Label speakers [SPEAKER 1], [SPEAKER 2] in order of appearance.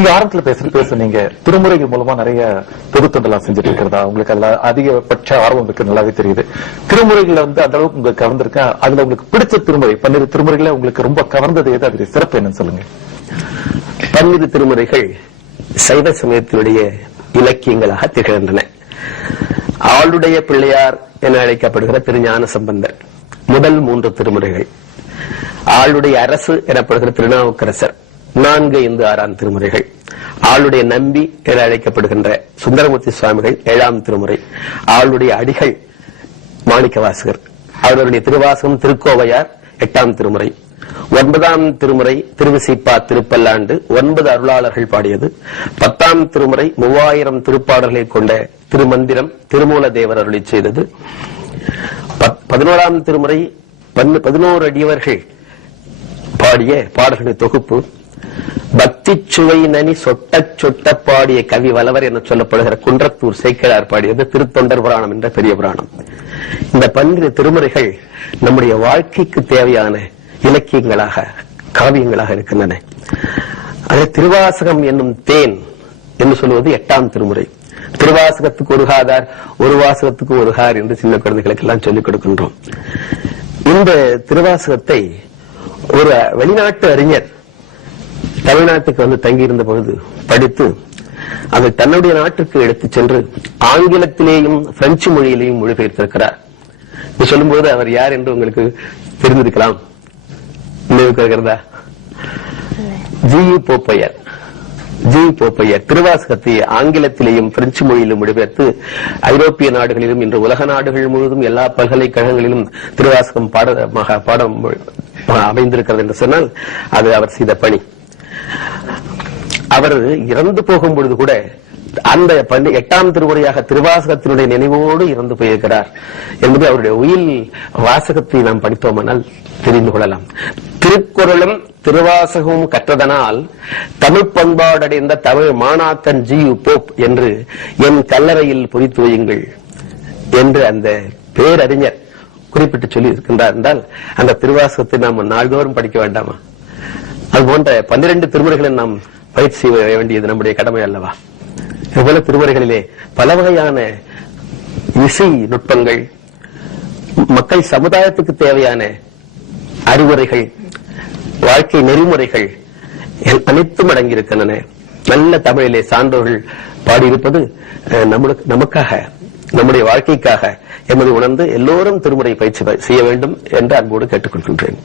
[SPEAKER 1] நீங்க ஆரம்பத்துல பேச பேச நீங்க திருமுறைகள் மூலமா நிறைய தொகுத்தொண்டெல்லாம் செஞ்சுட்டு இருக்கிறதா உங்களுக்கு அதுல அதிகபட்ச ஆர்வம் இருக்கு நல்லாவே தெரியுது. திருமுறைகள்ல வந்து அந்த அளவுக்கு உங்களுக்கு கவர்ந்திருக்கேன் அதுல உங்களுக்கு பிடிச்ச திருமுறை பன்னிரு திருமுறைகளை உங்களுக்கு ரொம்ப கவர்ந்தது எது? அது சிறப்பு என்னன்னு சொல்லுங்க.
[SPEAKER 2] பன்னிரு திருமுறைகள் சைவ சமயத்தினுடைய இலக்கியங்களாக திகழ்கின்றன. ஆளுடைய பிள்ளையார் என அழைக்கப்படுகிற திருஞான சம்பந்தர் முதல் மூன்று திருமுறைகள். ஆளுடைய அரசு எனப்படுகிற திருநாவுக்கரசர் நான்கு ஐந்து ஆறாம் திருமுறைகள். ஆளுடைய நம்பி என அழைக்கப்படுகின்ற சுந்தரமூர்த்தி சுவாமிகள் ஏழாம் திருமுறை. ஆளுடைய அடிகள் மாணிக்கவாசகர். அவர்களுடைய திருவாசகம் திருக்கோவையார் எட்டாம் திருமுறை. ஒன்பதாம் திருமுறை திருவிசைப்பா திருப்பல்லாண்டு ஒன்பது அருளாளர்கள் பாடியது. பத்தாம் திருமுறை மூவாயிரம் திருப்பாடல்களை கொண்ட திருமந்திரம் திருமூல தேவர் அருளி செய்தது. பத்- பதினோராம் திருமுறை பதினோரு அடியவர்கள் பாடிய பாடல்களின் தொகுப்பு பக்தி சுவை நனி சொட்டச் சொட்ட பாடிய கவி வலவர் என சொல்லப்படுகிற குன்றத்தூர் சேக்கிழார் பாடியது திருத்தொண்டர் புராணம் என்ற பெரிய புராணம். இந்த பன்னிரு திருமுறைகள் நம்முடைய வாழ்க்கைக்கு தேவையான இலக்கியங்களாக காவியங்களாக இருக்கின்றன. அதில் திருவாசகம் என்னும் தேன் என்று சொல்வது எட்டாம் திருமுறை. திருவாசகத்துக்கு ஒரு ஹாதார் ஒரு வாசகத்துக்கு ஒரு ஹார் என்று சின்ன குழந்தைகளுக்கு எல்லாம் சொல்லிக் கொடுக்கின்றோம். இந்த திருவாசகத்தை ஒரு வெளிநாட்டு அறிஞர் தமிழ்நாட்டுக்கு வந்து தங்கியிருந்த பொழுது படித்து அதை தன்னுடைய நாட்டுக்கு எடுத்துச் சென்று ஆங்கிலத்திலேயும் பிரெஞ்சு மொழியிலேயும் மொழிபெயர்த்திருக்கிறார். இது சொல்லும்போது அவர் யார் என்று உங்களுக்கு தெரிந்திருக்கலாம். நினைவுக்கு இருக்கிறதா ஜி போப்பையர். ஜி போப்பையர். திருவாசகத்தை ஆங்கிலத்திலேயும் பிரெஞ்சு மொழியிலும் மொழிபெயர்த்து ஐரோப்பிய நாடுகளிலும் இன்று உலக நாடுகள் முழுவதும் எல்லா பல்கலைக்கழகங்களிலும் திருவாசகம் பாடமாக பாடம் அமைந்திருக்கிறது என்று சொன்னால் அது அவர் செய்த பணி. அவர் இறந்து போகும் பொழுது கூட அந்த பன்னி- எட்டாம் திருமுறையாக திருவாசகத்தினுடைய நினைவோடு இறந்து போயிருக்கிறார் என்பது அவருடைய உயில் வாசகத்தை நாம் படித்தோமானால் தெரிந்து கொள்ளலாம். திருக்குறளும் திருவாசகமும் கற்றதனால் தமிழ் பண்பாடடைந்த தமிழ் மாணாக்கன் ஜி யு போப் என்று என் கல்லறையில் பொறித்து வையுங்கள் என்று அந்த பேரறிஞர் குறிப்பிட்டு சொல்லி இருக்கின்றார் என்றால் அந்த திருவாசகத்தை நாம் நாள்தோறும் படிக்க வேண்டாமா? அது போன்ற பன்னிரண்டு திருமுறைகளை நாம் பயிற்சி செய்ய வேண்டியது நம்முடைய கடமை அல்லவா? எவ்வளவு திருமுறைகளிலே பல வகையான இசை நுட்பங்கள் மக்கள் சமுதாயத்துக்கு தேவையான அறிவுரைகள் வாழ்க்கை நெறிமுறைகள் அனைத்தும் அடங்கியிருக்கின்றன. நல்ல தமிழிலே சான்றோர்கள் பாடியிருப்பது நம்மளுக்கு நமக்காக நம்முடைய வாழ்க்கைக்காக என்பதை உணர்ந்து எல்லோரும் திருமுறை பயிற்சி செய்ய வேண்டும் என்று அன்போடு கேட்டுக்கொள்கின்றேன்.